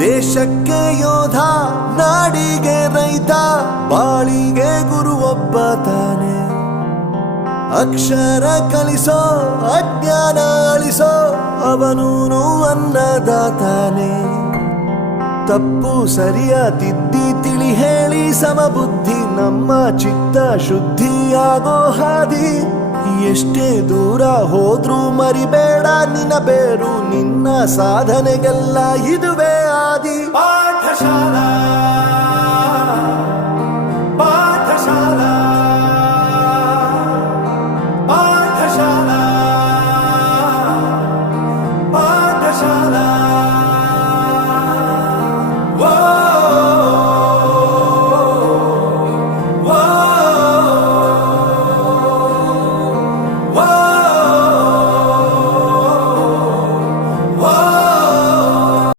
ದೇಶಕ್ಕೆ ಯೋಧ, ನಾಡಿಗೆ ರೈತ, ಬಾಳಿಗೆ ಗುರು ಒಬ್ಬ ತಾನೆ. ಅಕ್ಷರ ಕಲಿಸೋ, ಅಜ್ಞಾನ ಅಳಿಸೋ, ಅವನೂನು ಅನ್ನದಾತಾನೆ. ತಪ್ಪು ಸರಿಯ ತಿದ್ದಿ ತಿಳಿ ಹೇಳಿ ಸಮಬುದ್ಧಿ, ನಮ್ಮ ಚಿತ್ತ ಶುದ್ಧಿಯಾಗೋ ಹಾದಿ. ಎಷ್ಟೇ ದೂರ ಹೋದ್ರೂ ಮರಿಬೇಡ ನಿನ್ನ ಬೇರು, ನಿನ್ನ ಸಾಧನೆಗೆಲ್ಲ ಇದುವೇ ಆದಿ. ಪಾಠಶಾಲಾ